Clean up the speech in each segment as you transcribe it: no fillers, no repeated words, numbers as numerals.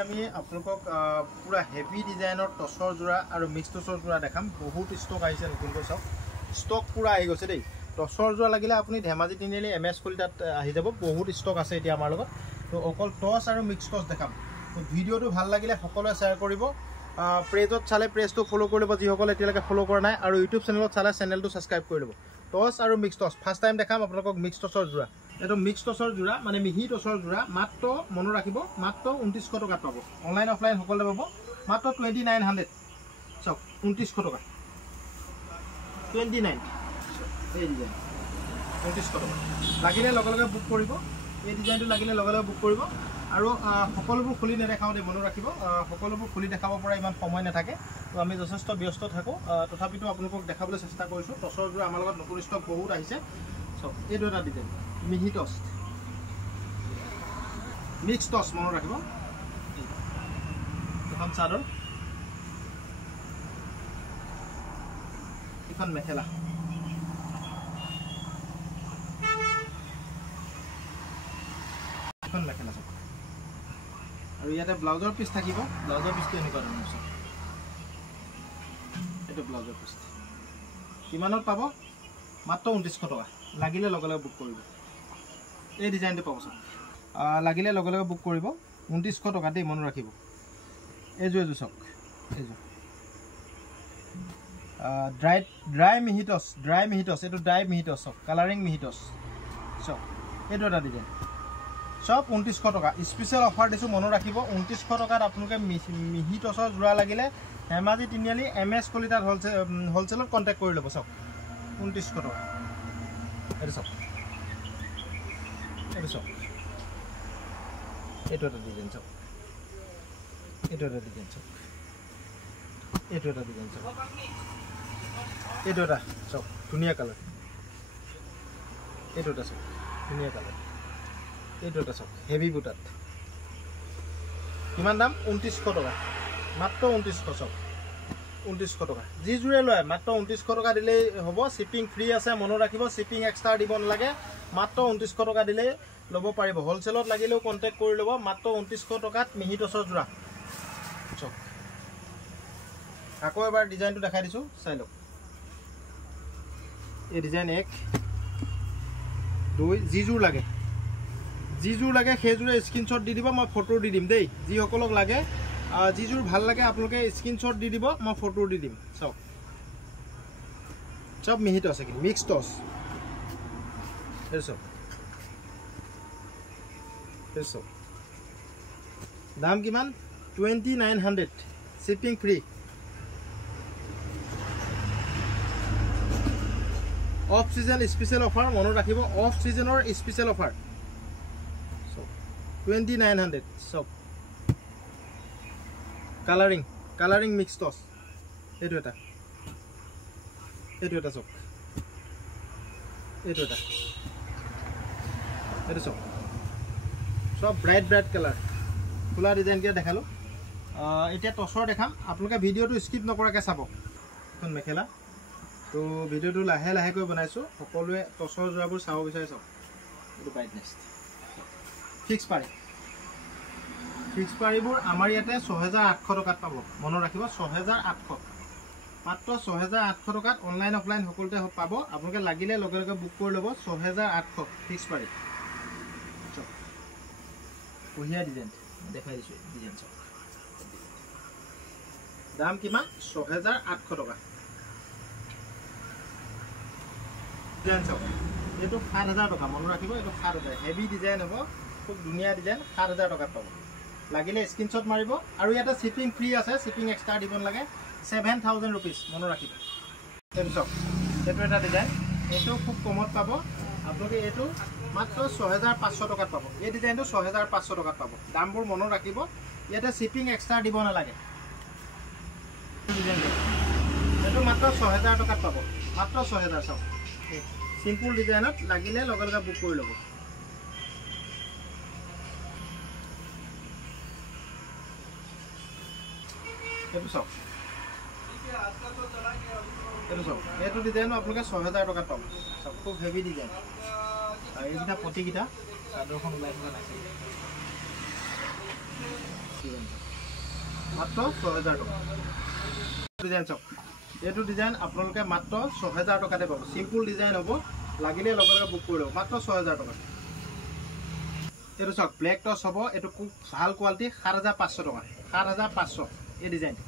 আমি আপোনালোকক পুৰা হেভি ডিজাইনৰ টছৰ যোৰা আৰু মিক্স টছৰ যোৰা দেখাম বহুত ষ্টক আহিছে নতুনকৈ চাওক ষ্টক পুৰা আহি গৈছে দেই টছৰ যোৰা লাগিলে আপুনি ধেমাজি তিনিআলি MS কলিতাত আহি যাব বহুত ষ্টক আছে এতিয়া আমাৰ লগত তো অকল টছ আৰু মিক্স টছ দেখাম তো ভিডিঅ'টো ভাল লাগিলে সকলোৱে শ্বেয়াৰ কৰিব পেজত চালে পেজটো ফলো কৰি ল'ব যিসকলে এতিয়ালৈকে ফলো কৰা নাই আৰু ইউটিউব চেনেলত চালে চেনেলটো ছাবস্ক্ৰাইব কৰি ল'ব টছ আৰু মিক্স টছ ফাৰ্ষ্ট টাইম দেখাম আপোনালোকক মিক্স টছৰ যোৰা এইটো মিক্স টছৰ যোৰা মানে মিহি টছৰ যোৰা মাত্ৰ মনত ৰাখিব মাত্ৰ 2900 টকাত পাব অনলাইন অফলাইন সকলোৱে পাব মাত্ৰ 2900 চাওক 2900 টকা 29 এই ডিজাইন 2900 টকা লাগিলে লগে লগে বুক কৰিব এই ডিজাইনটো লাগিলে লগে লগে বুক কৰিব আৰু সকলোবোৰ খুলি নেদেখাও দেই মনত ৰাখিব সকলোবোৰ খুলি দেখাব পৰা ইমান সময় নাথাকে তো আমি যথেষ্ট ব্যস্ত থাকোঁ তথাপিতো আপোনালোকক দেখাবলৈ চেষ্টা কৰিছোঁ টছৰ যোৰা আমাৰ লগত নতুন ষ্টক বহুত আহিছে চাওক এইটো এটা ডিজাইন মিহি টছ মিক্স টছ মনত ৰাখিব এখন চাদৰ এখন মেখেলা এখন মেখেলা চাওক আৰু ইয়াতে ব্লাউজৰ পিচ থাকিব ব্লাউজৰ পিচটো এনেকুৱা ধৰণৰ চাওক এইটো ব্লাউজৰ পিচ কিমানত পাব মাত্ৰ 2900 টকা লাগিলে লগে লগে বুক কৰিব এই ডিজাইনটো পাব চাওক লাগিলে লগে লগে বুক কৰিব 2900 টকা দেই মনত ৰাখিব এইযোৰ চাওক এইযোৰ ড্ৰাই মিহিটছ এইটো ড্ৰাই মিহিটছ চাওক কালাৰিং মিহিটছ চাওক এইটো এটা ডিজাইন সব 2900 টকা স্পেশাল অফাৰ দিছোঁ মনত ৰাখিব 2900 টকাত আপোনালোকে মিহি টছৰ যোৰা লাগিলে ধেমাজি তিনিআলি MS কলিতাত হ'লচেলত কণ্টেক্ট কৰি ল'ব চাওক 2900 টকা এইটো চাওক এইটো চাওক এইটো এটা ডিজাইন চাওক এইটো এটা ডিজাইন চাওক এইটো এটা ডিজাইন চাওক এইটো এটা চাওক ধুনীয়া কালাৰ এইটো এটা চাওক ধুনীয়া কালাৰ এইটো এটা চাওক হেভি বুটাত কিমান দাম 2900 টকা মাত্ৰ 2900 চাওক 2900 টকা যি জোৰে লয় মাত্ৰ 2900 টকা দিলেই হ'ব শ্বিপিং ফ্ৰী আছে মনত ৰাখিব শ্বিপিং এক্সট্ৰা দিব নালাগে মাত্ৰ 2900 টকা দিলেই ল'ব পাৰিব হ'লচেলত লাগিলেও কণ্টেক্ট কৰি ল'ব মাত্ৰ 2900 টকাত মিহি টছৰ যোৰা চাওক আকৌ এবাৰ ডিজাইনটো দেখাই দিছোঁ চাই লওক এই ডিজাইন 1 2 যি জোৰ লাগে সেইজোৰে স্ক্ৰীনশ্বট দি দিব মই ফটো দি দিম দেই যিসকলক লাগে যি জোৰ ভাল লাগে আপোনালোকে স্ক্ৰীনশ্বট দি দিব মই ফটো দি দিম চাওক চব মিহি টছ আছে মিক্স টছ চাওক দাম কিমান 2900 shipping free off season special offer মনত ৰাখিব অফ সিজনৰ স্পেশাল অফাৰ 2900 সব কালাৰিং মিক্স টছ এইটো এটা সব এইটো সব সব ব্ৰাইট কালাৰ খোলা ডিজাইন দিয়া দেখালো এতিয়া টছৰ দেখাম আপোনালোকে ভিডিঅ'টো স্কিপ নকৰাকৈ চাব এখন মেখেলা তো ভিডিঅ'টো লাহে লাহেকৈ বনাইছোঁ সকলোৱে টছৰ যোৰাবোৰ চাব বিচাৰে চাওক এইটো ব্ৰাইটনেছ ফিক্স পাৰিবোৰ আমাৰ ইয়াতে 6800 টকাত পাব মনত ৰাখিব 6800 মাত্ৰ 6800 টকাত অনলাইন অফলাইন সকলোতে পাব আপোনালোকে লাগিলে লগে লগে বুক কৰি ল'ব 6800 ফিক্স পাৰি বঢ়িয়া ডিজাইন দেখাই দিছোঁ ডিজাইন চাওক দাম কিমান 6800 টকা ডিজাইন চাওক এইটো 7000 টকা মনত ৰাখিব এইটো 7000 হেভি ডিজাইন হ'ব খুব ধুনীয়া ডিজাইন 7000 টকাত পাব লাগিলে স্ক্ৰীনশ্বট মাৰিব আৰু ইয়াতে শ্বিপিং ফ্ৰী আছে শ্বিপিং এক্সট্ৰা দিব নালাগে 7000 रुपीस মনত ৰাখিব এইটো চাওক এইটো এটা ডিজাইন এইটো খুব কমত পাব আপোনালোকে এইটো মাত্ৰ 6500 টকাত পাব এই ডিজাইনটো 6500 টকাত পাব দামবোৰ মনত ৰাখিব ইয়াতে শ্বিপিং এক্সট্ৰা দিব নালাগে এইটো মাত্ৰ 6000 টকাত পাব মাত্ৰ 6000 চাওক সিম্পল ডিজাইনত লাগিলে লগে লগে বুক কৰি ল'ব এইটো চাওক এইটো ডিজাইন আপোনালোকে 6000 টকাত পাব চাওক খুব হেভি ডিজাইন আৰু এইকেইটা পটিকেইটা চাদৰখন ওলাই থকা নাই মাত্ৰ 6000 টকা ডিজাইন চাওক এইটো ডিজাইন আপোনালোকে মাত্ৰ 6000 টকাতে পাব সিম্পল ডিজাইন হ'ব লাগিলে লগে লগে বুক কৰি লওক মাত্ৰ 6000 টকা এইটো চাওক ব্লেক টচ হ'ব এইটো খুব ভাল কোৱালিটি 7500 টকা 7500 এই ডিজাইনটো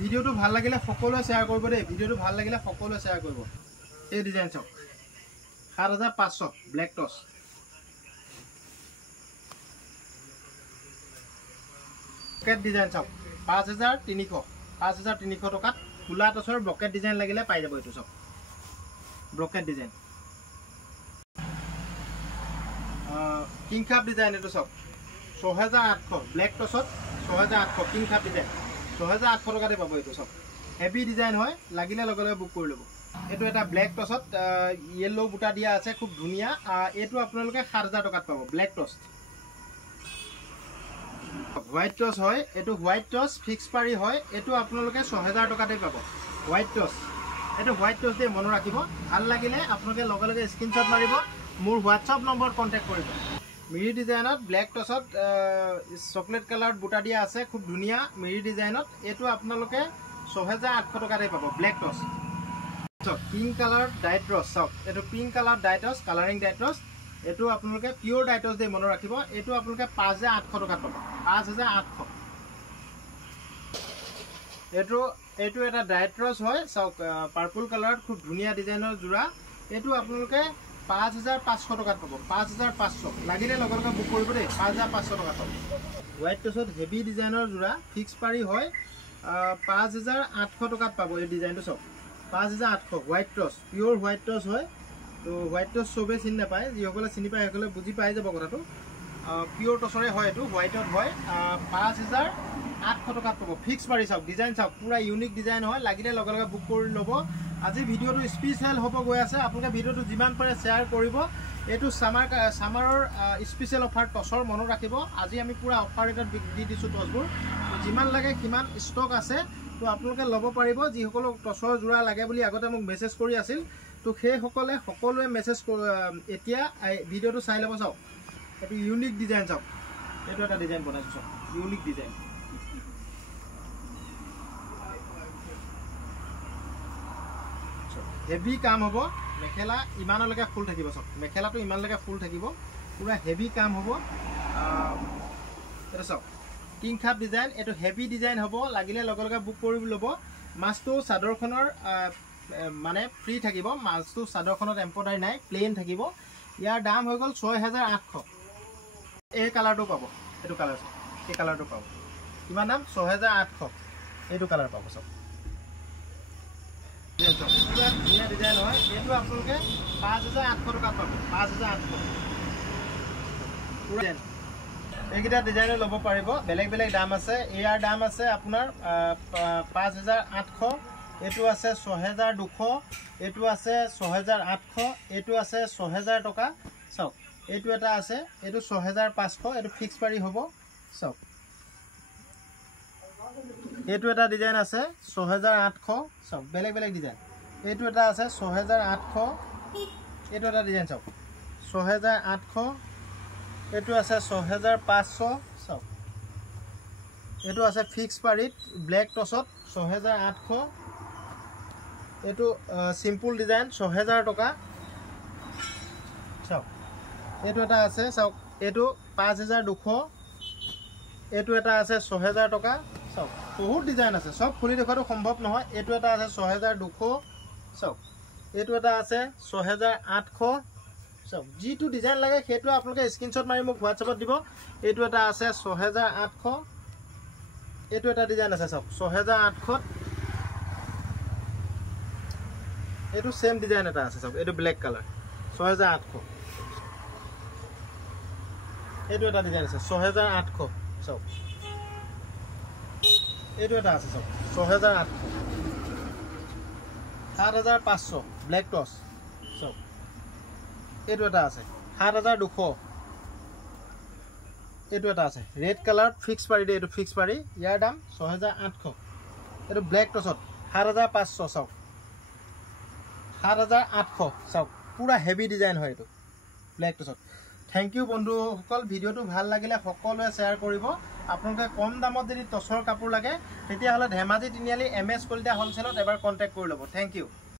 ভিডিওটো ভাল লাগিলে সকলোৱে শেয়াৰ কৰিব দেই ভিডিওটো ভাল লাগিলে সকলোৱে শেয়াৰ কৰিব এই ডিজাইন চাওক 7500 ব্লেক টচ ব্লকেট ডিজাইন চাওক 5300 টকাত ফুলা টচৰ ব্লকেট ডিজাইন লাগিলে পাই যাব এইটো চাওক blockade design king cup design এইটো চাওক 6800 ব্লেক টচত 6800 কিং কাপ ডিজাইন 6800 টকাতে পাব এইটো চাওক হেভি ডিজাইন হয় লাগিলে লগে লগে বুক কৰি ল'ব এইটো এটা ব্লেক টচত ইয়েলো বুটা দিয়া আছে খুব ধুনীয়া এইটো আপোনালোকে 7000 টকাত পাব ব্লেক টচ হোয়াইট টচ হয় এটো হোয়াইট টচ ফিক্স পাৰি হয় এটো আপোনালোকে 6000 টকাতে পাব হোয়াইট টচ এটো হোয়াইট টচ দে মন ৰাখিব ভাল লাগিলে আপোনালোকে লগে লগে স্ক্ৰিনশ্বট মাৰিব মোৰ WhatsApp নম্বৰত কন্টাক্ট কৰিব মিৰি ডিজাইনত ব্লেক টচত চকলেট কালাৰ বুটা দিয়া আছে খুব ধুনীয়া মিৰি ডিজাইনত এটো আপোনালোকে 6800 টকাতে পাব ব্লেক টচ পিংক কালাৰ ডাইট্ৰছ চাওক এটো পিংক কালাৰ ডাইট্ৰছ কালাৰিং ডাইট্ৰছ এটো আপোনালোকে পিওৰ ডাইটস দে মন ৰাখিব এটো আপোনালোকে 5800 টকা পাব 5800 এটো এটা ডাইট্ৰছ হয় চাওক পাৰ্পল কালাৰ খুব ধুনীয়া ডিজাইনৰ জোৰা এটো আপোনালোকে 5500 টকা পাব 5500 লাগিলে লগে লগে বুক কৰিব দে 5500 টকা পাব হোয়াইট টচত হেভি ডিজাইনৰ জোৰা ফিক্স পাৰি হয় 5800 টকাত পাব এই ডিজাইনটো চাওক 5800 হোয়াইট টচ পিওর হোয়াইট টচ হয় তো হোয়াইট টচ সবে চিনি নাপায় যিসকলে চিনি পায় সকলে বুজি পাই যাব কথাটো পিওর টচৰে হয় এটো হোয়াইটত হয় 5800 টকাত পাব ফিক্স পাৰি চাওক ডিজাইন চাওক পুৰা ইউনিক ডিজাইন হয় লাগিলে লগে লগে বুক কৰি ল'ব আজি ভিডিওটো স্পেশাল হ'ব গৈ আছে আপোনালোকে ভিডিওটো যিমান পাৰে শেয়াৰ কৰিব এটো সামাৰৰ স্পেশাল অফাৰ টচৰ মনত ৰাখিব আজি আমি পুৰা অফাৰ ৰেটত দি দিছো টচবোৰ যিমান লাগে কিমান ষ্টক আছে তো আপোনালোকে ল'ব পাৰিব যিসকল টচৰ জোৰা লাগে বুলি আগতে মোক মেছেজ কৰি আছিল তো সেই সকলোৱে মেছেজ এতিয়া ভিডিওটো চাই ল'ব চাওক এটো ইউনিক ডিজাইন চাওক এটো এটা ডিজাইন বনাইছো চাওক ইউনিক ডিজাইন হেভি কাম হ'ব মেখেলা ইমানলৈকে ফুল থাকিব চাওক মেখেলাটো ইমানলৈকে ফুল থাকিব পুৰা হেভি কাম হ'ব এটা চাওক কিং কাপ ডিজাইন এটো হেভি ডিজাইন হ'ব লাগিলে লগে লগে বুক কৰি ল'ব মাছটো চাদৰখনৰ মানে ফ্ৰী থাকিব মাছটো চাদৰখনত এম্পডাৰি নাই প্লেন থাকিব ইয়াৰ দাম হৈ গল 6800 এই কালাৰটো পাব এটো কালাৰ এই কালাৰটো পাব কিমান দাম 6800 এইটো কালাৰ পাব সব পুৰা ধুনীয়া ডিজাইন হয় এইটো আপোনালোকে 5800 টকা পাব 5800 পুৰা এইকেইটা ডিজাইনৰ ল'ব পাৰিব বেলেগ বেলেগ দাম আছে ইয়াৰ দাম আছে আপোনাৰ 5800 এটো আছে 6200 এটো আছে 6800 এটো আছে 6000 টকা চাওক এটো এটা আছে এটো 6500 এটো ফিক্স পাৰি হ'ব চাওক এটো এটা ডিজাইন আছে 6800 চাওক বেলেগ বেলেগ ডিজাইন এটো এটা আছে 6800 এটো এটা ডিজাইন চাওক 6800 এটো আছে 6500 চাওক এটো আছে ফিক্স পাৰিত ব্লেক টচত 6800 এটো সিম্পল ডিজাইন 6000 টকা চাওক এটো এটা আছে চাওক এটো 5200 এটো এটা আছে 6000 টকা চাওক বহুত ডিজাইন আছে সব খুলি দেখাটো সম্ভৱ নহয় এটো এটা আছে 6200 চাওক এটো এটা আছে 6800 চাওক জিটো ডিজাইন লাগে হেতু আপোনালোকে স্ক্ৰিনশ্বট মাৰি মোক WhatsAppত দিব এটো এটা আছে 6800 এটো এটা ডিজাইন আছে চাওক 6800 এটো সেম ডিজাইন এটা আছে সব এটো ব্ল্যাক কালার 6800 এটো এটা ডিজাইন আছে 6800 সব এটো এটা আছে সব 6800 7500 ব্ল্যাক টস সব এটো এটা আছে 7200 এটো এটা আছে রেড কালার ফিক্স পাৰি দে এটো ফিক্স পাৰি ইয়াৰ দাম 6800 এটো ব্ল্যাক টসত 7500 সব 7800 চাওক পুরা হেভি ডিজাইন হয় এটো ব্ল্যাক টচত থেংক ইউ বন্ধুসকল, ভিডিঅ'টো ভাল লাগিলে সকলোৱে শ্বেয়াৰ কৰিব। আপোনালোকে কম দামত যদি টচৰ কাপোৰ লাগে তেতিয়াহ'লে ধেমাজি তিনিআলি MS কলিতা হ'লচেলত এবাৰ কণ্টেক্ট কৰি ল'ব। Thank U.